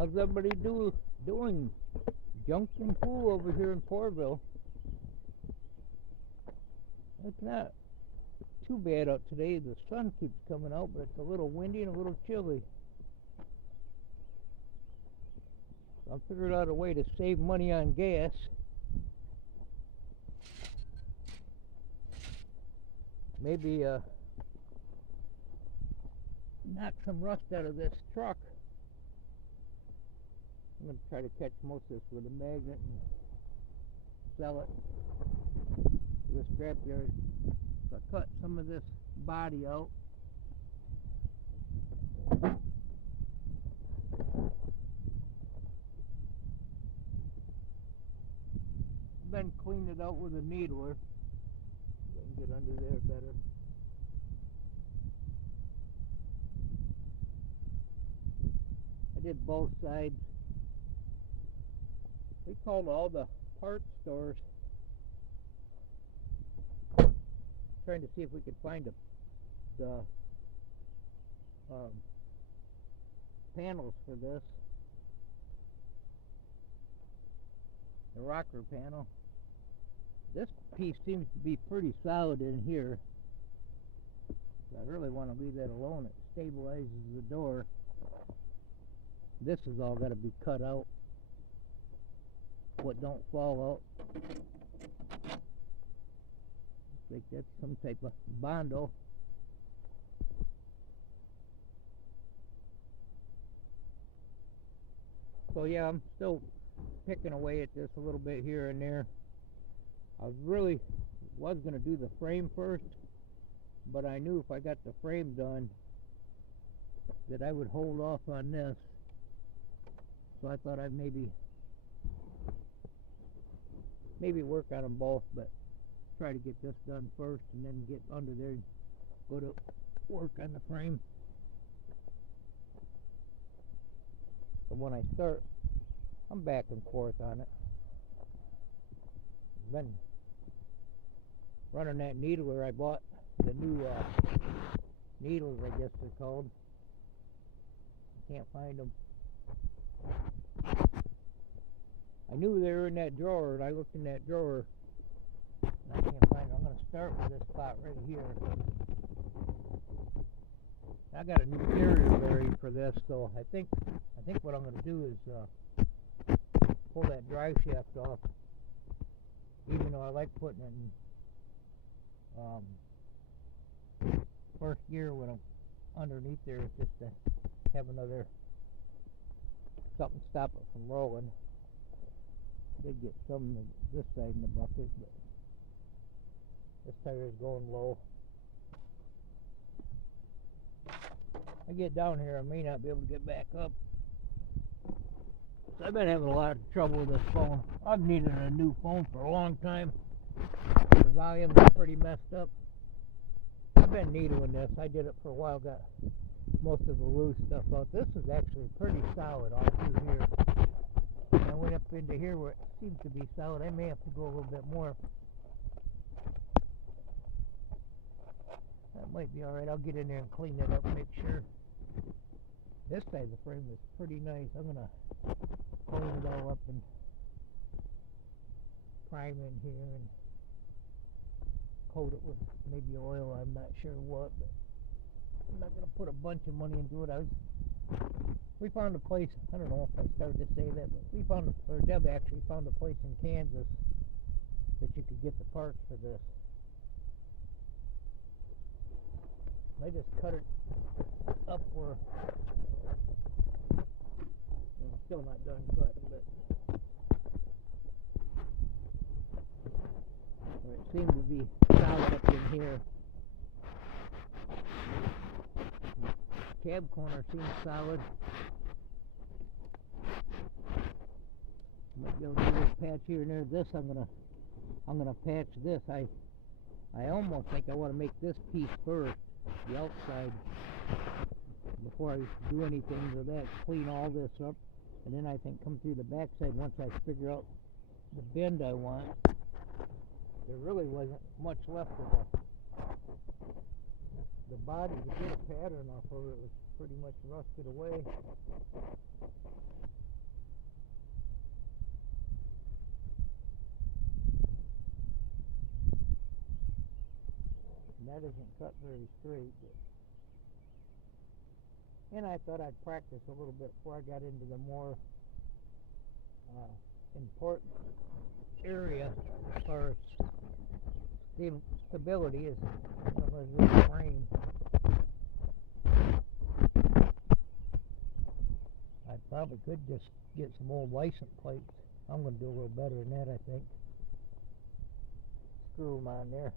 How's everybody doing? Junction Pool over here in Corville. It's not too bad out today. The sun keeps coming out, but it's a little windy and a little chilly. So I figured out a way to save money on gas. Maybe knock some rust out of this truck. I'm going to try to catch most of this with a magnet and sell it to the scrapyard. So I cut some of this body out. Then clean it out with a needler. So I can get under there better. I did both sides. We called all the parts stores trying to see if we could find the panels for this. The rocker panel. This piece seems to be pretty solid in here. I really want to leave that alone. It stabilizes the door. This has all got to be cut out. What don't fall out. Looks like that's some type of bondo. So yeah, I'm still picking away at this a little bit here and there. I really was going to do the frame first, but I knew if I got the frame done that I would hold off on this. So I thought I'd maybe work on them both, but try to get this done first and then get under there and go to work on the frame. But when I start, I'm back and forth on it. I've been running that needler. I bought the new needles, I guess they're called. I can't find them. I knew they were in that drawer, and I looked in that drawer, and I can't find them. I'm going to start with this spot right here. I got a new carrier bearing for this, so I think what I'm going to do is pull that drive shaft off. Even though I like putting it in first gear when I'm underneath there, just to have another something stop it from rolling. Did get some of this side in the bucket, but this tire is going low. I get down here, I may not be able to get back up. So I've been having a lot of trouble with this phone. I've needed a new phone for a long time. The volume is pretty messed up. I've been needling this. I did it for a while, got most of the loose stuff out. This is actually pretty solid all through here. I went up into here where it seems to be solid. I may have to go a little bit more. That might be alright. I'll get in there and clean that up, make sure. This side of the frame is pretty nice. I'm going to clean it all up and prime in here and coat it with maybe oil. I'm not sure what, but I'm not going to put a bunch of money into it. We found a place, I don't know if I started to say that, but we found, or Deb actually found a place in Kansas that you could get the parts for this. I just cut it up where, well, still not done cutting, but where it seemed to be solid up in here. Cab corner seems solid. Might be able to do a little patch here and there. This I'm gonna patch this. I almost think I want to make this piece first, the outside, before I do anything with that. Clean all this up, and then I think come through the backside once I figure out the bend I want. There really wasn't much left of the body to get a pattern off of it. Was pretty much rusted away. that isn't cut very straight. But, and I thought I'd practice a little bit before I got into the more important area as far as stability is this frame. I probably could just get some old license plates. I'm going to do a little better than that, I think. Screw them on there.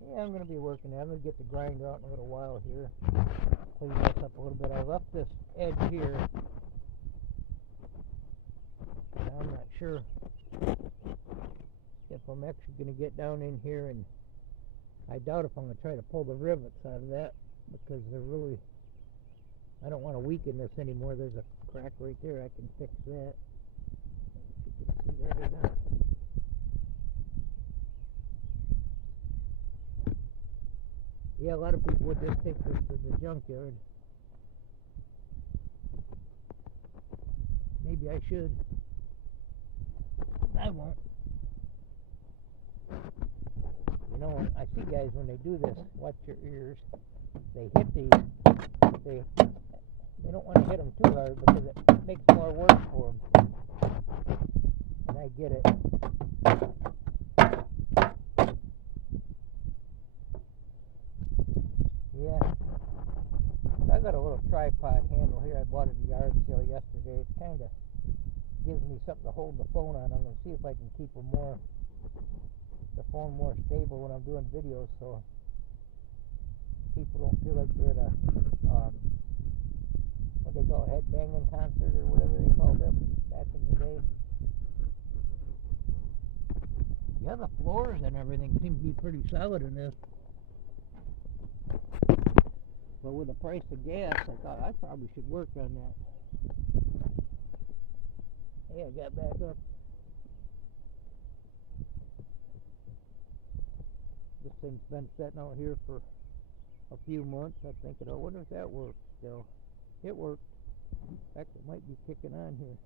Yeah, I'm going to be working there. I'm going to get the grinder out in a little while here. Clean this up a little bit. I left this edge here. Now, I'm not sure if I'm actually going to get down in here, and I doubt if I'm going to try to pull the rivets out of that, because they're really, I don't want to weaken this anymore. There's a crack right there. I can fix that. If you can see that or not. Yeah, a lot of people would just take this to the junkyard. Maybe I should. I won't. You know, I see guys when they do this, watch your ears. They hit these. They don't want to hit them too hard because it makes more work for them. And I get it. Yeah. I got a little tripod handle here. I bought at a yard sale yesterday. It kind of gives me something to hold the phone on. I'm going to see if I can keep the phone more stable when I'm doing videos, so people don't feel like they're at a what they call a headbanging concert or whatever they called them back in the day. Yeah, the floors and everything seem to be pretty solid in this. But with the price of gas, I thought I probably should work on that. Hey, I got back up. This thing's been sitting out here for a few months. I'm thinking, I wonder if that works still. It worked. In fact, it might be kicking on here.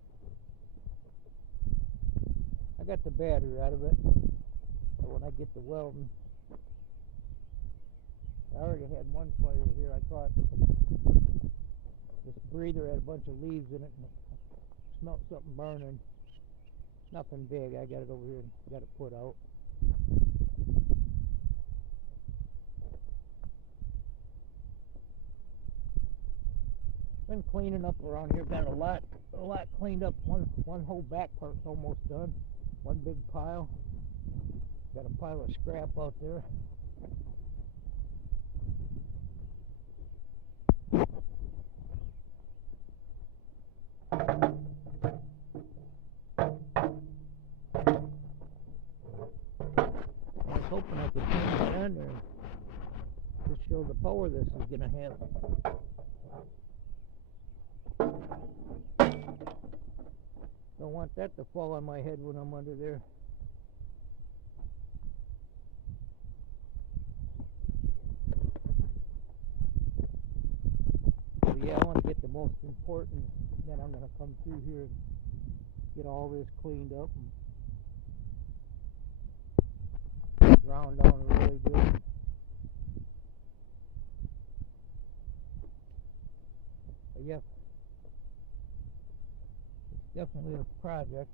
I got the battery out of it. So when I get the welding, I already had one fire here. I caught this breather had a bunch of leaves in it, and I smelled something burning. Nothing big. I got it over here and got it put out. Been cleaning up around here. Got a lot cleaned up. One whole back part's almost done. One big pile. Got a pile of scrap out there. I was hoping I could turn it on there and just show the power this is going to have. Don't want that to fall on my head when I'm under there. So yeah, I want to get the most important. Then I'm going to come through here and get all this cleaned up and ground down really good. But yeah, it's definitely a project.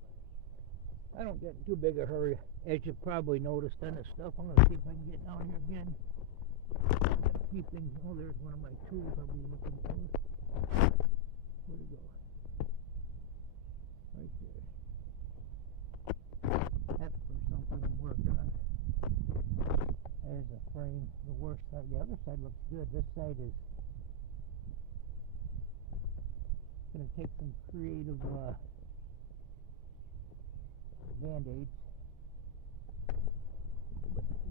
I don't get in too big a hurry, as you've probably noticed on this stuff. I'm going to see if I can get down here again. Got a few things. Oh, there's one of my tools I'll be looking for. Where'd it go? Right there. That's for something I'm working on. There's a frame. The worst side. The other side looks good. This side is going to take some creative band-aids.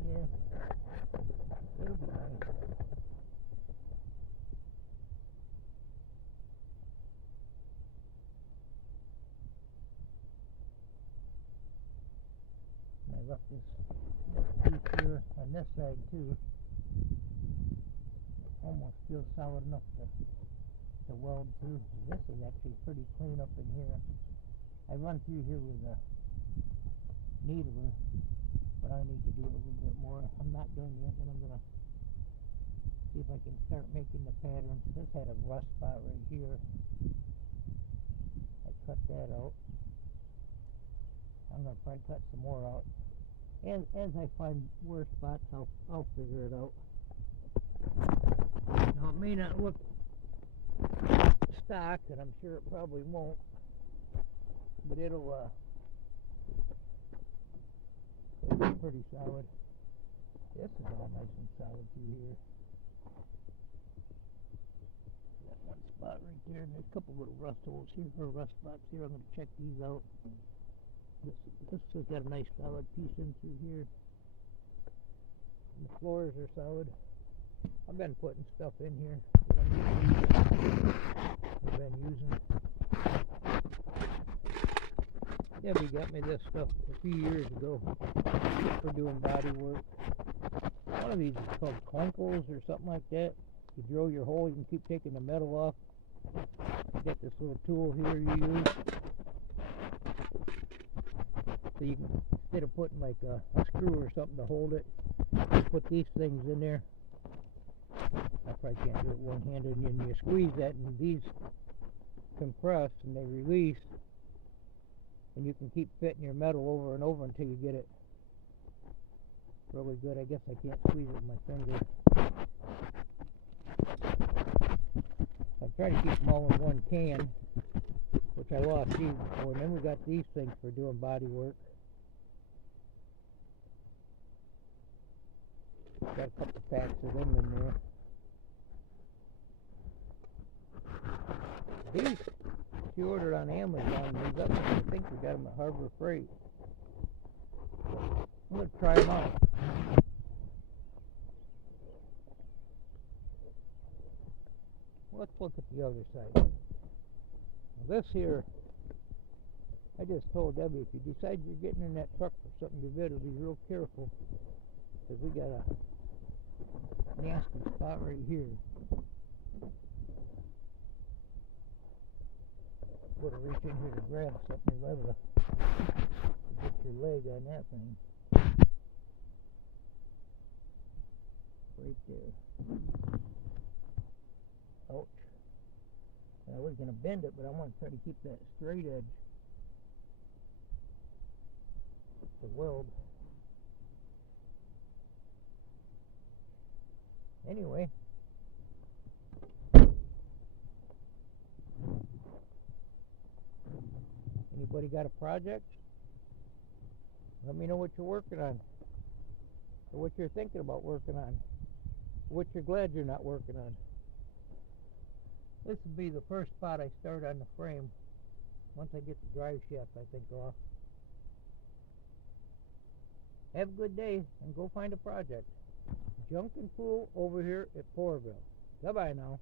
Yeah, it'll be nice. And I left this piece here on this side too. It almost feels solid enough to weld through. This is actually pretty clean up in here. I run through here with a needler. but I need to do a little bit more. I'm not done yet, and I'm gonna see if I can start making the patterns. This had a rust spot right here. I cut that out. I'm gonna probably cut some more out. As I find worse spots, I'll figure it out. Now it may not look stock, and I'm sure it probably won't, but it'll be pretty solid. This is all nice and solid through here. That one spot right there, and there's a couple little rust holes here, or rust spots here. I'm going to check these out. This has got a nice solid piece in through here. And the floors are solid. I've been putting stuff in here that I've been using. Debbie got me this stuff a few years ago for doing body work. One of these is called Conkles or something like that. You drill your hole, you can keep taking the metal off. You got this little tool here you use. So you can, instead of putting like a screw or something to hold it, you put these things in there. I probably can't do it one-handed, and you squeeze that, and these compress and they release, and you can keep fitting your metal over and over until you get it really good. I guess I can't squeeze it with my finger. I try to keep them all in one can, which I lost these before, and then we got these things for doing body work. Got a couple packs of them in there. These she ordered on Amazon. These up, I think we got them at Harbor Freight. I'm going to try them out. Let's look at the other side. Now this here, I just told Debbie, if you decide you're getting in that truck for something, you better be real careful, because we got a nasty spot right here. Gotta reach in here to grab something, you're liable to get your leg on that thing. Right there. Ouch. I was going to bend it, but I want to try to keep that straight edge. The weld. Anyway. Anybody got a project? Let me know what you're working on, or what you're thinking about working on, or what you're glad you're not working on. This will be the first spot I start on the frame once I get the drive shaft, I think, off. Have a good day and go find a project. Junk and Fool over here at Poorville. Goodbye now.